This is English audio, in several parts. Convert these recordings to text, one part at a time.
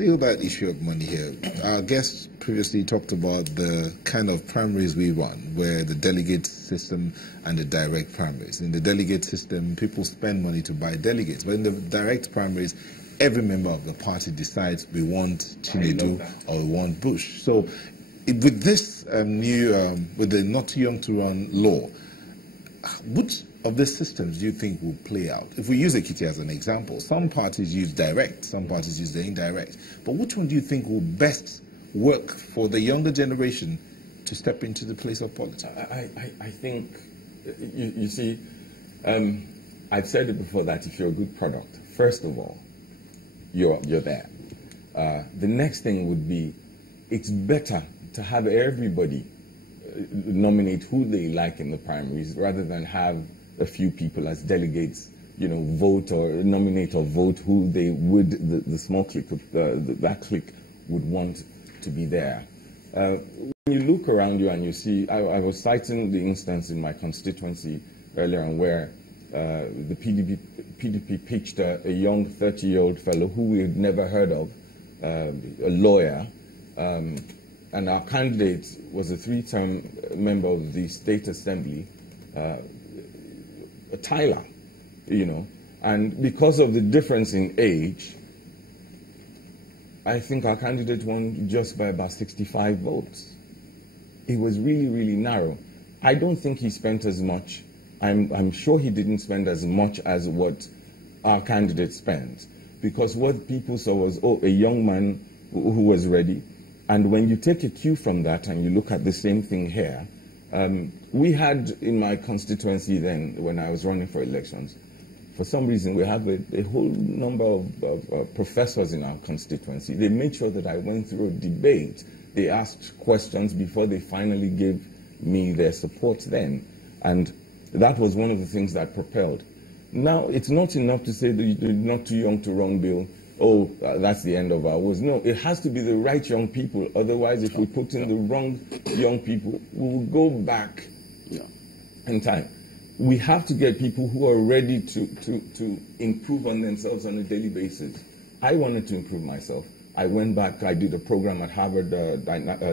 still that issue of money here. Our guest previously talked about the kind of primaries we run, where the delegate system and the direct primaries. In the delegate system, people spend money to buy delegates, but in the direct primaries, every member of the party decides we want Chinedu or we want Bush. So with this with the not too young to run law, which of the systems do you think will play out? If we use Ekiti as an example, some parties use direct, some parties use the indirect. But which one do you think will best work for the younger generation to step into the place of politics? I think, you see, I've said it before that if you're a good product, first of all, you're there. The next thing would be, it's better to have everybody nominate who they like in the primaries rather than have a few people as delegates, vote or nominate or vote who they would, the small clique, that clique would want to be there. When you look around you and you see, I was citing the instance in my constituency earlier on where the PDP pitched a young 30-year-old fellow who we had never heard of, a lawyer, and our candidate was a 3-term member of the State Assembly, Tyler, and because of the difference in age, I think our candidate won just by about 65 votes. It was really, really narrow. I don't think he spent as much. I'm sure he didn't spend as much as what our candidate spent, because what people saw was, a young man who was ready. And when you take a cue from that and you look at the same thing here, we had in my constituency then, when I was running for elections, for some reason we have a whole number of professors in our constituency. They made sure that I went through a debate. They asked questions before they finally gave me their support then. And that was one of the things that propelled. Now, it's not enough to say that you're not too young to run bill. That's the end of our wars. No, it has to be the right young people. Otherwise, if we put in the wrong young people, we will go back in time. We have to get people who are ready to improve on themselves on a daily basis. I wanted to improve myself. I went back, I did a program at Harvard,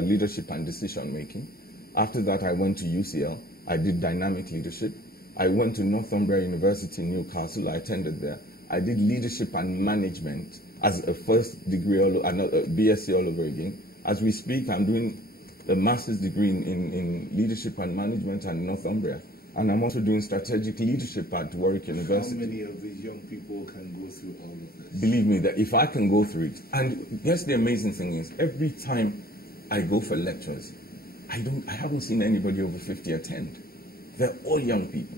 Leadership and Decision Making. After that, I went to UCL. I did Dynamic Leadership. I went to Northumbria University in Newcastle. I attended there. I did Leadership and Management as a first degree, a BSc all over again. As we speak, I'm doing a master's degree in Leadership and Management at Northumbria. And I'm also doing Strategic Leadership at Warwick University. How many of these young people can go through all of this? Believe me, that if I can go through it, and yes, the amazing thing is, every time I go for lectures, I haven't seen anybody over 50 attend. They're all young people.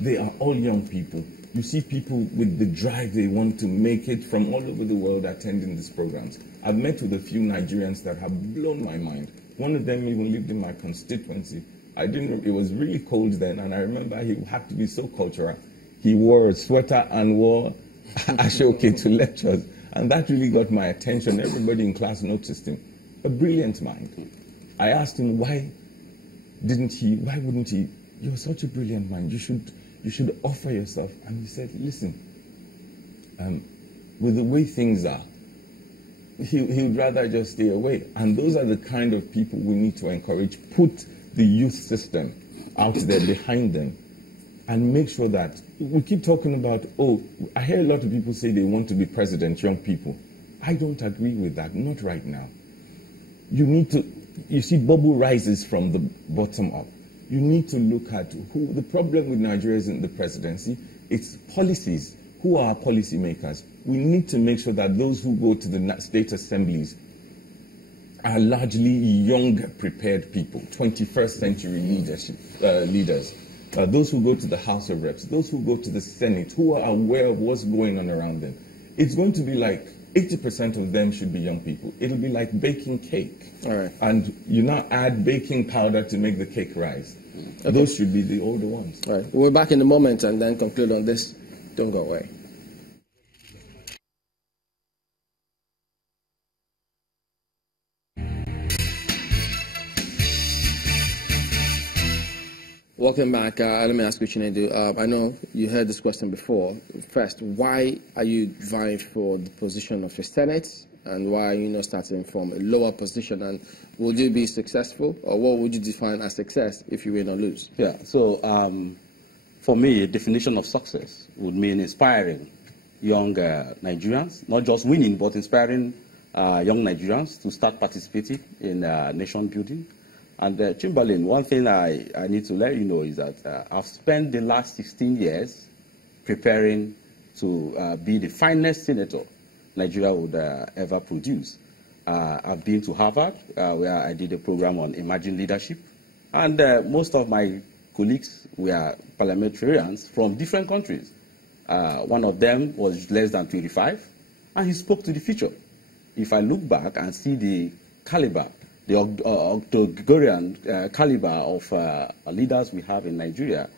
They are all young people. You see people with the drive, they want to make it from all over the world attending these programs. I've met with a few Nigerians that have blown my mind. One of them even lived in my constituency. It was really cold then, and I remember he had to be so cultural. He wore a sweater and wore ashoke to lectures, and that really got my attention. Everybody in class noticed him. A brilliant mind. I asked him, why wouldn't he? You're such a brilliant mind. You should offer yourself. And he said, listen, with the way things are, he'd rather just stay away. And those are the kind of people we need to encourage. Put the youth system out there behind them and make sure that we keep talking about, I hear a lot of people say they want to be president, young people. I don't agree with that, not right now. You see, bubble rises from the bottom up. You need to look at who. The problem with Nigeria isn't the presidency, it's policies. Who are our policy makers? We need to make sure that those who go to the state assemblies are largely young, prepared people, 21st century leaders. Those who go to the House of Reps, those who go to the Senate, who are aware of what's going on around them. It's going to be like 80% of them should be young people. It'll be like baking cake. All right. And you now add baking powder to make the cake rise. Okay. Those should be the older ones. All right. We're back in a moment and then conclude on this. Don't go away. Welcome back. Let me ask you, Chinedu. I know you heard this question before. First, why are you vying for the position of a Senate, and why are you not starting from a lower position? And would you be successful, or what would you define as success if you win or lose? Yeah, so for me, a definition of success would mean inspiring young Nigerians, not just winning, but inspiring young Nigerians to start participating in nation building. And Chamberlain, one thing I need to let you know is that I've spent the last 16 years preparing to be the finest senator Nigeria would ever produce. I've been to Harvard, where I did a program on emerging leadership, and most of my colleagues were parliamentarians from different countries. One of them was less than 25, and he spoke to the future. If I look back and see the caliber, the octogenarian caliber of leaders we have in Nigeria,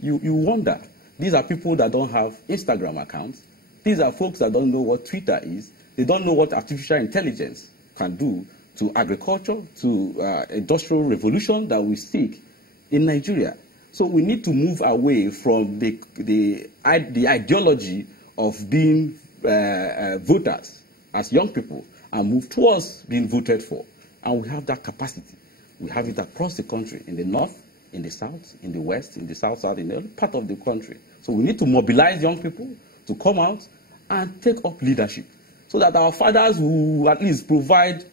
you wonder. These are people that don't have Instagram accounts. These are folks that don't know what Twitter is. They don't know what artificial intelligence can do to agriculture, to industrial revolution that we seek in Nigeria. So we need to move away from the ideology of being voters as young people and move towards being voted for. And we have that capacity. We have it across the country, in the north, in the south, in the west, in the south, in every part of the country. So we need to mobilize young people to come out and take up leadership so that our fathers will at least provide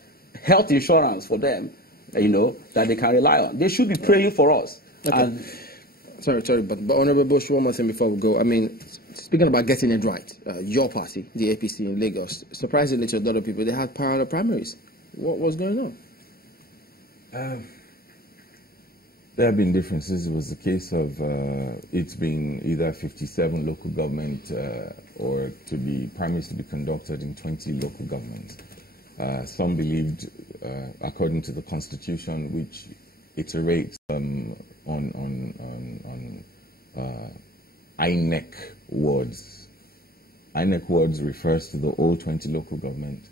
health insurance for them, that they can rely on. They should be praying for us. Okay. And Sorry, but Honorable Bush, one more thing before we go. I mean, speaking about getting it right, your party, the APC in Lagos, surprisingly to a lot of people, they had parallel primaries. What was going on? There have been differences. It was the case of it being either 57 local government or primaries to be conducted in 20 local governments. Some believed, according to the Constitution, which iterates on INEC wards. INEC wards refers to the old 20 local government,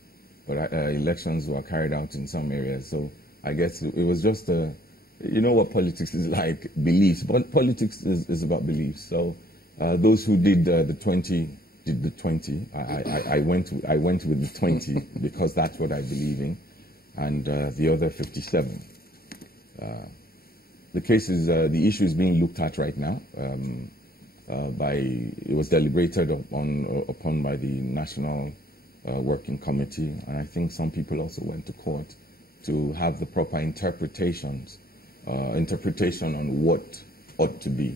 but elections were carried out in some areas. So I guess it was just you know what politics is like, beliefs. But politics is about beliefs. So those who did the 20 did the 20. I went with the 20 because that's what I believe in, and the other 57. The case is the issue is being looked at right now. It was deliberated upon by the National Working Committee, and I think some people also went to court to have the proper interpretation on what ought to be.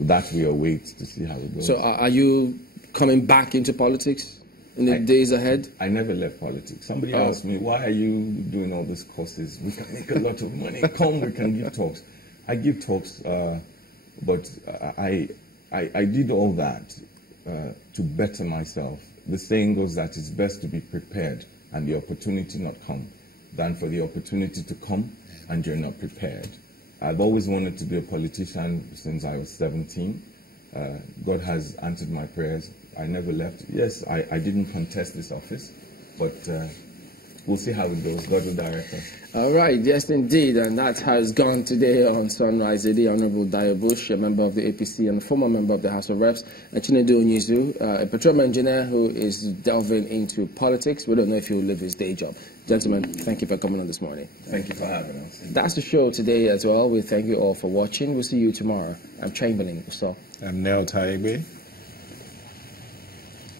That we await to see how it goes. So are you coming back into politics in the days ahead? I never left politics. Somebody asked me, why are you doing all these courses? We can make a lot of money. Come, we can give talks. I give talks, but I did all that to better myself. The saying goes that it's best to be prepared and the opportunity not come than for the opportunity to come and you're not prepared. I've always wanted to be a politician since I was 17. God has answered my prayers. I never left. Yes, I didn't contest this office, but we'll see how it goes. God will direct us. All right, yes, indeed. And that has gone today on Sunrise. The Honorable Dio Bush, a member of the APC and a former member of the House of Reps, and Chinedu Onyizu, a petroleum engineer who is delving into politics. We don't know if he will leave his day job. Gentlemen, thank you for coming on this morning. Thank you for having us. That's the show today as well. We thank you all for watching. We'll see you tomorrow. I'm Chamberlain. So I'm Nell Taigbe.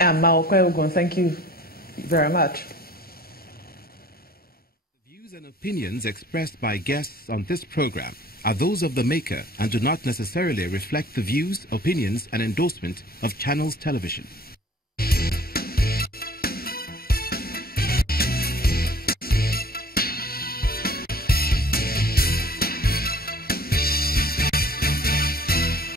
I'm Mao Kweogun. Thank you very much. The views and opinions expressed by guests on this program are those of the maker and do not necessarily reflect the views, opinions, and endorsement of Channels Television.